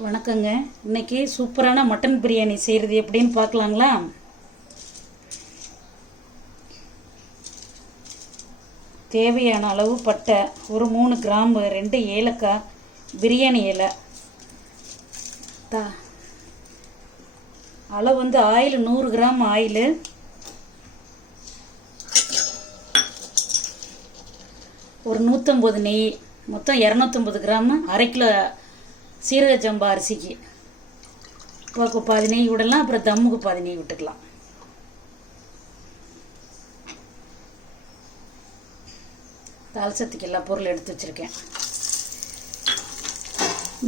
வணக்கங்க. இன்னைக்கு சூப்பரான மட்டன் பிரியாணி செய்கிறது எப்படின்னு பார்க்கலாங்களா? தேவையான அளவு பட்டை, ஒரு 3 கிராம்பு, 2 ஏலக்காய், பிரியாணி இலை. அளவு வந்து ஆயில் 100 கிராம் ஆயில், ஒரு 150 நெய், மொத்தம் 250 கிராம், 1/2 கிலோ சீரக சம்பா அரிசிக்கு பாதி நெய் விடலாம். அப்புறம் தம்முக்கு பாதி நெய் விட்டுக்கலாம். தால்சத்துக்கு எல்லா பொருள் எடுத்து வச்சுருக்கேன்.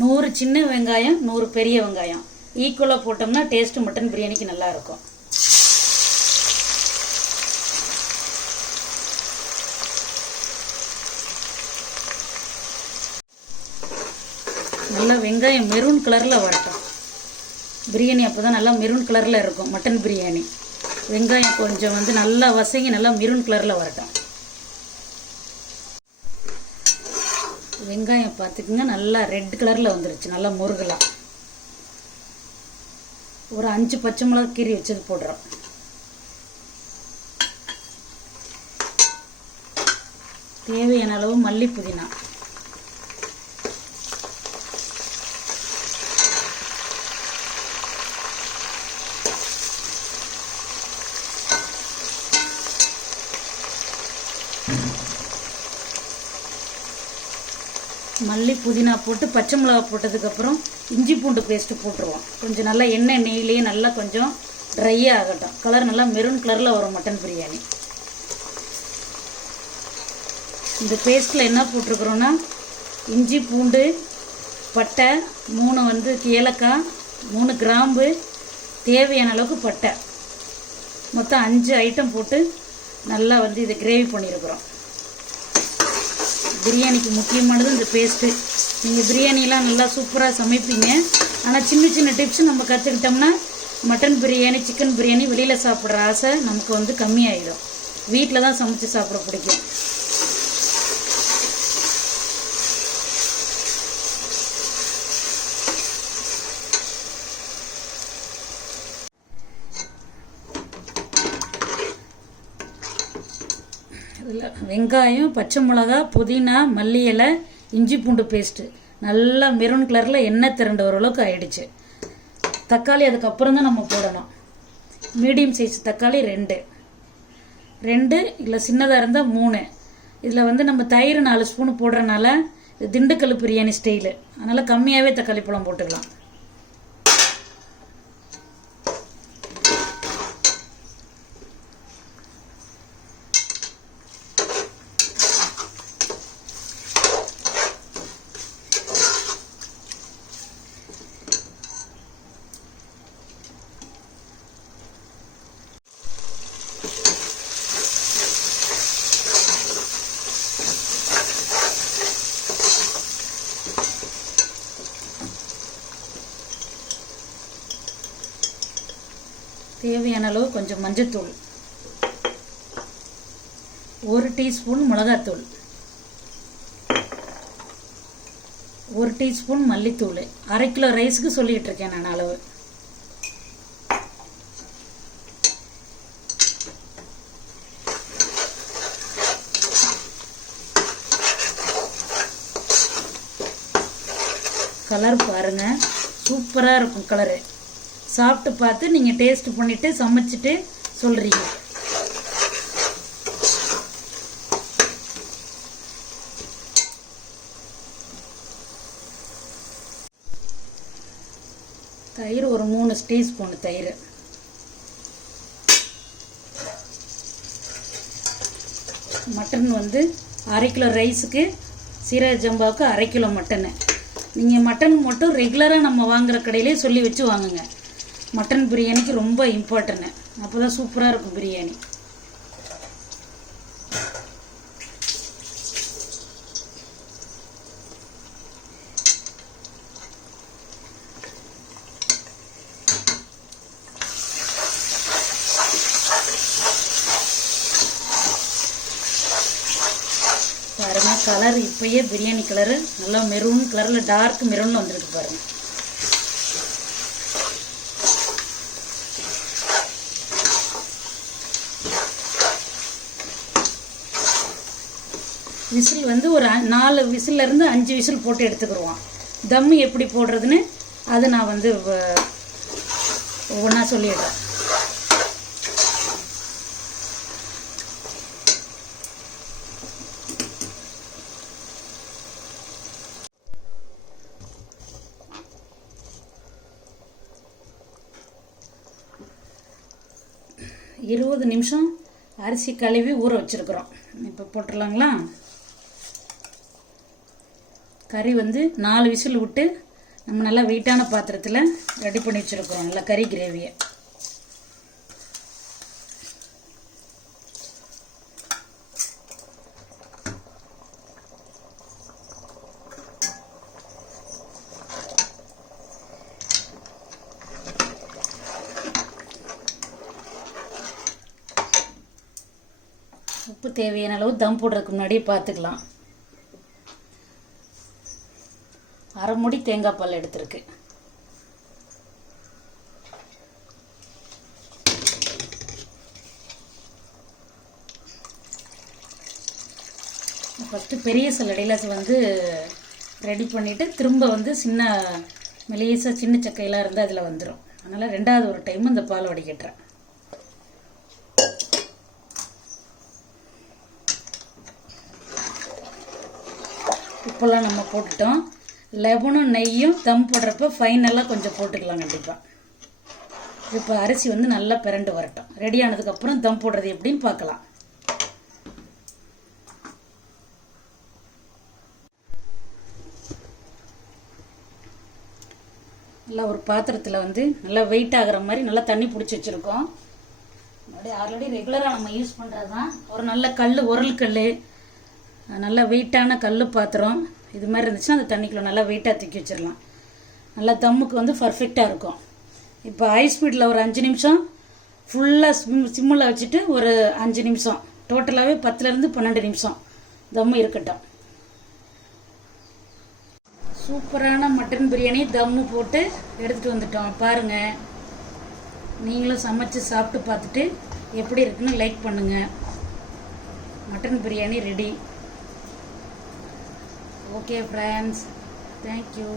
100 சின்ன வெங்காயம், 100 பெரிய வெங்காயம் ஈக்குவலாக போட்டோம்னா டேஸ்ட்டு மட்டன் பிரியாணிக்கு நல்லா இருக்கும். நல்லா வெங்காயம் மெரூன் கலரில் வரட்டும். பிரியாணி அப்போ தான் நல்லா மெரூன் கலரில் இருக்கும் மட்டன் பிரியாணி. வெங்காயம் கொஞ்சம் வந்து நல்லா வசங்கி நல்லா மெரூன் கலரில் வரட்டும். வெங்காயம் பார்த்துக்குங்க, நல்லா ரெட் கலரில் வந்துருச்சு. நல்லா முருகலாம். ஒரு 5 பச்சை மிளகா கீரி வச்சது போடுறோம். தேவையான அளவு மல்லி புதினா, மல்லி புதினா போட்டு பச்சை மிளகா போட்டதுக்கப்புறம் இஞ்சி பூண்டு பேஸ்ட்டு போட்டுருவோம். கொஞ்சம் நல்லா எண்ணெய் நெய்லேயே நல்லா கொஞ்சம் ட்ரையாக ஆகட்டும். கலர் நல்லா மெரூன் கலரில் வரும் மட்டன் பிரியாணி. இந்த பேஸ்ட்டில் என்ன போட்டிருக்குறோன்னா இஞ்சி பூண்டு, பட்டை 3 வந்து ஏலக்காய், 3 கிராம்பு, தேவையான அளவுக்கு பட்டை, மொத்தம் 5 ஐட்டம் போட்டு நல்லா வந்து இதை கிரேவி பண்ணியிருக்கிறோம். பிரியாணிக்கு முக்கியமானது இந்த பேஸ்ட்டு. நீங்கள் பிரியாணிலாம் நல்லா சூப்பராக சமைப்பீங்க. ஆனால் சின்ன சின்ன டிப்ஸ் நம்ம கற்றுக்கிட்டோம்னா மட்டன் பிரியாணி, சிக்கன் பிரியாணி வெளியில் சாப்பிட்ற ஆசை நமக்கு வந்து கம்மியாயிடும். வீட்டில் தான் சமைச்சு சாப்பிட பிடிக்கும். இதில் வெங்காயம், பச்சை மிளகா, புதினா, மல்லி இலை, இஞ்சி பூண்டு பேஸ்ட்டு நல்லா மெரூன் கலரில் எண்ணெய் திரண்டு வர அளவுக்கு ஆயிடுச்சு. தக்காளி அதுக்கப்புறம் தான் நம்ம போடணும். மீடியம் சைஸ் தக்காளி 2 இல்லை சின்னதாக இருந்தால் 3. இதில் வந்து நம்ம தயிர் 4 ஸ்பூன் போடுறதுனால இது திண்டுக்கல் பிரியாணி ஸ்டைலு, அதனால் கம்மியாகவே தக்காளி பழம் போட்டுக்கலாம். தேவையான அளவு கொஞ்சம் மஞ்சத்தூள், 1 டீஸ்பூன் மிளகாத்தூள், 1 டீஸ்பூன் மல்லித்தூள். 1/2 கிலோ ரைஸுக்கு சொல்லிட்டு இருக்கேன் நான் அளவு. கலர் பாருங்க, சூப்பராக இருக்கும் கலரு. சாப்பிட்டு பார்த்து நீங்கள் டேஸ்ட் பண்ணிவிட்டு சமைச்சிட்டு சொல்கிறீங்க. தயிர் ஒரு 3 டீஸ்பூன் தயிர். மட்டன் வந்து 1/2 கிலோ ரைஸுக்கு, சீரக சம்பாவுக்கு 1/2 கிலோ மட்டனு. நீங்கள் மட்டன் மட்டும் ரெகுலராக நம்ம வாங்குகிற கடையிலே சொல்லி வச்சு வாங்குங்க. மட்டன் பிரியாணிக்கு ரொம்ப இம்பார்ட்டன்ட். அப்போ தான் சூப்பராக இருக்கும் பிரியாணி. பாருங்கள், கலர் இப்போயே பிரியாணி கலரு நல்லா மெரூன் கலரில் டார்க் மெரூனில் வந்துருக்கு பாருங்கள். விசில் வந்து ஒரு 4 விசில்லேருந்து 5 விசில் போட்டு எடுத்துக்கிடுவோம். தம்மு எப்படி போடுறதுன்னு அது நான் வந்து ஒவ்வொன்றா சொல்லிடுறேன். இருபது நிமிஷம் அரிசி கழுவி ஊற வச்சுருக்குறோம். இப்போ போட்டுடலாங்களா? கறி வந்து 4 விசில் விட்டு நம்ம நல்லா வெயிட்டான பாத்திரத்தில் ரெடி பண்ணி வச்சுருக்குறோம். நல்லா கறி கிரேவியை உப்பு தேவையான அளவு தம் போடுறதுக்கு முன்னாடியே பார்த்துக்கலாம். அரை மூடி தேங்காய் பால் எடுத்துருக்கு. ஃபஸ்ட்டு பெரிய சல்லடையில் வந்து ரெடி பண்ணிவிட்டு திரும்ப வந்து மெலிசாக சின்ன சக்கையெல்லாம் இருந்தால் அதில் வந்துடும். அதனால் 2வது ஒரு டைம் இந்த பால் வடிகட்டுறேன். உப்பெல்லாம் நம்ம போட்டுட்டோம். லெமனும் நெய்யும் தம் போடுறப்ப ஃபைனலாக கொஞ்சம் போட்டுக்கலாம் கண்டிப்பாக. இப்போ அரிசி வந்து நல்லா பிரண்டு வரட்டும். ரெடி ஆனதுக்கப்புறம் தம் போடுறது எப்படின்னு பார்க்கலாம். நல்லா ஒரு பாத்திரத்தில் வந்து நல்லா வெயிட் ஆகிற மாதிரி நல்லா தண்ணி பிடிச்சி வச்சுருக்கோம். ஆல்ரெடி ரெகுலராக நம்ம யூஸ் பண்ணுறது தான். ஒரு நல்ல உரல் கல், நல்லா வெயிட்டான கல் பாத்திரம் இது மாதிரி இருந்துச்சுன்னா அந்த தண்ணிக்குள்ளே நல்லா வெயிட்டாக தூக்கி வச்சிடலாம். நல்லா தம்முக்கு வந்து பர்ஃபெக்டாக இருக்கும். இப்போ ஹை ஸ்பீடில் ஒரு 5 நிமிஷம் ஃபுல்லாக சிம்மில் வச்சுட்டு ஒரு 5 நிமிஷம் டோட்டலாகவே 10லேருந்து 12 நிமிஷம் தம்மு இருக்கட்டும். சூப்பரான மட்டன் பிரியாணி தம்மு போட்டு எடுத்துகிட்டு வந்துட்டோம். பாருங்கள், நீங்களும் சமைச்சு சாப்பிட்டு பார்த்துட்டு எப்படி இருக்குன்னு லைக் பண்ணுங்கள். Mutton biryani ready. Okay friends, thank you.